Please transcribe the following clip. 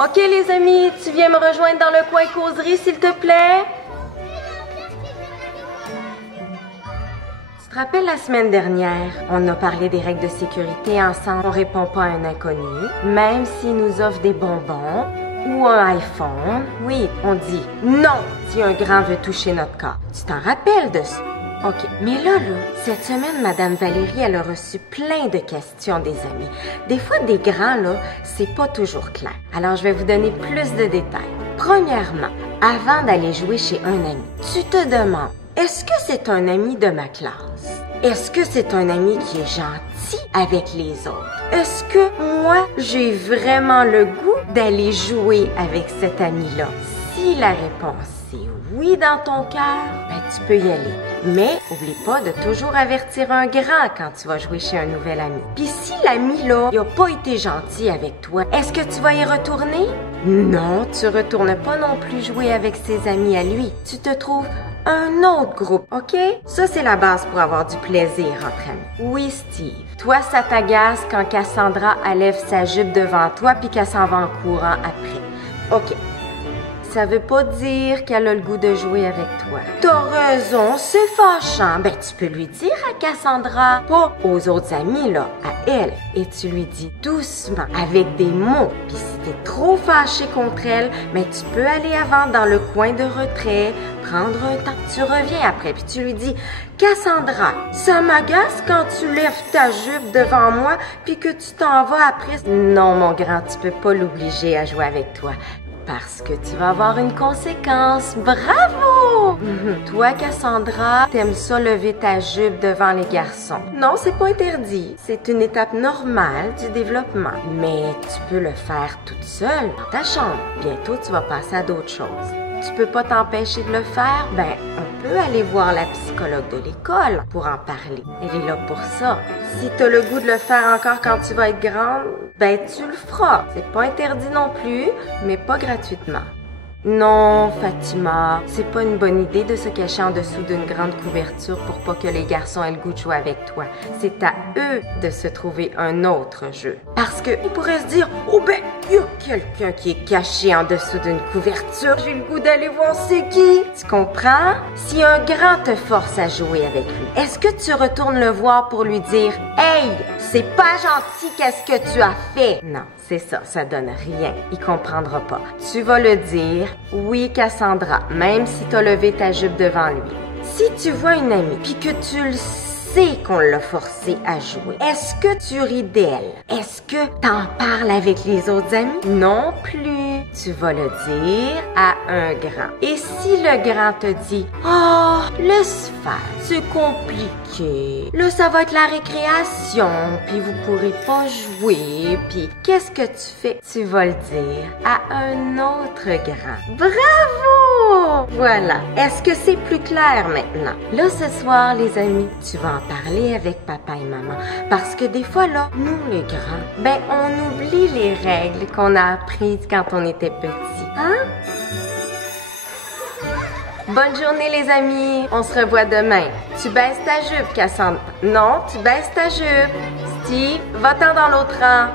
OK, les amis, tu viens me rejoindre dans le coin causerie, s'il te plaît? Tu te rappelles la semaine dernière, on a parlé des règles de sécurité ensemble. On répond pas à un inconnu, même s'il nous offre des bonbons ou un iPhone. Oui, on dit non si un grand veut toucher notre corps. Tu t'en rappelles de ça? OK. Mais là, cette semaine, Madame Valérie, elle a reçu plein de questions des amis. Des fois, des grands, là, c'est pas toujours clair. Alors, je vais vous donner plus de détails. Premièrement, avant d'aller jouer chez un ami, tu te demandes, est-ce que c'est un ami de ma classe? Est-ce que c'est un ami qui est gentil avec les autres? Est-ce que moi, j'ai vraiment le goût d'aller jouer avec cet ami-là? Si la réponse est oui dans ton cœur, ben tu peux y aller. Mais oublie pas de toujours avertir un grand quand tu vas jouer chez un nouvel ami. Puis si l'ami là, il a pas été gentil avec toi, est-ce que tu vas y retourner? Non, tu retournes pas non plus jouer avec ses amis à lui. Tu te trouves un autre groupe, OK? Ça, c'est la base pour avoir du plaisir entre amis. Oui, Steve. Toi, ça t'agace quand Cassandra lève sa jupe devant toi puis qu'elle s'en va en courant après. OK. Ça veut pas dire qu'elle a le goût de jouer avec toi. T'as raison, c'est fâchant. Ben, tu peux lui dire à Cassandra, pas aux autres amis, là, à elle. Et tu lui dis doucement, avec des mots. Puis si t'es trop fâché contre elle, ben, tu peux aller avant dans le coin de retrait, prendre un temps. Tu reviens après, puis tu lui dis, Cassandra, ça m'agace quand tu lèves ta jupe devant moi, puis que tu t'en vas après. Non, mon grand, tu peux pas l'obliger à jouer avec toi. Parce que tu vas avoir une conséquence. Bravo! Toi, Cassandra, t'aimes ça lever ta jupe devant les garçons. Non, c'est pas interdit. C'est une étape normale du développement. Mais tu peux le faire toute seule dans ta chambre. Bientôt, tu vas passer à d'autres choses. Tu peux pas t'empêcher de le faire? Ben, on peut aller voir la psychologue de l'école pour en parler. Elle est là pour ça. Si t'as le goût de le faire encore quand tu vas être grande, ben tu le feras. C'est pas interdit non plus, mais pas gratuitement. Non, Fatima, c'est pas une bonne idée de se cacher en dessous d'une grande couverture pour pas que les garçons aient le goût de jouer avec toi. C'est à eux de se trouver un autre jeu. Parce que ils pourraient se dire, oh ben, il y a quelqu'un qui est caché en dessous d'une couverture, j'ai le goût d'aller voir c'est qui. Tu comprends? Si un grand te force à jouer avec lui, est-ce que tu retournes le voir pour lui dire, hey, c'est pas gentil, qu'est-ce que tu as fait? Non, c'est ça, ça donne rien. Il comprendra pas. Tu vas le dire, oui, Cassandra, même si t'as levé ta jupe devant lui. Si tu vois une amie, puis que tu le sais qu'on l'a forcée à jouer, est-ce que tu ris d'elle? Est-ce que t'en parles avec les autres amis? Non plus. Tu vas le dire à un grand. Et si le grand te dit, oh, laisse faire, c'est compliqué. Là, ça va être la récréation, puis vous pourrez pas jouer, puis qu'est-ce que tu fais? Tu vas le dire à un autre grand. Bravo! Voilà. Est-ce que c'est plus clair maintenant? Là, ce soir, les amis, tu vas en parler avec papa et maman. Parce que des fois, là, nous, les grands, ben, on oublie les règles qu'on a apprises quand on était petits. Hein? Bonne journée, les amis. On se revoit demain. Tu baisses ta jupe, Cassandra. Non, tu baisses ta jupe. Steve, va-t'en dans l'autre rang.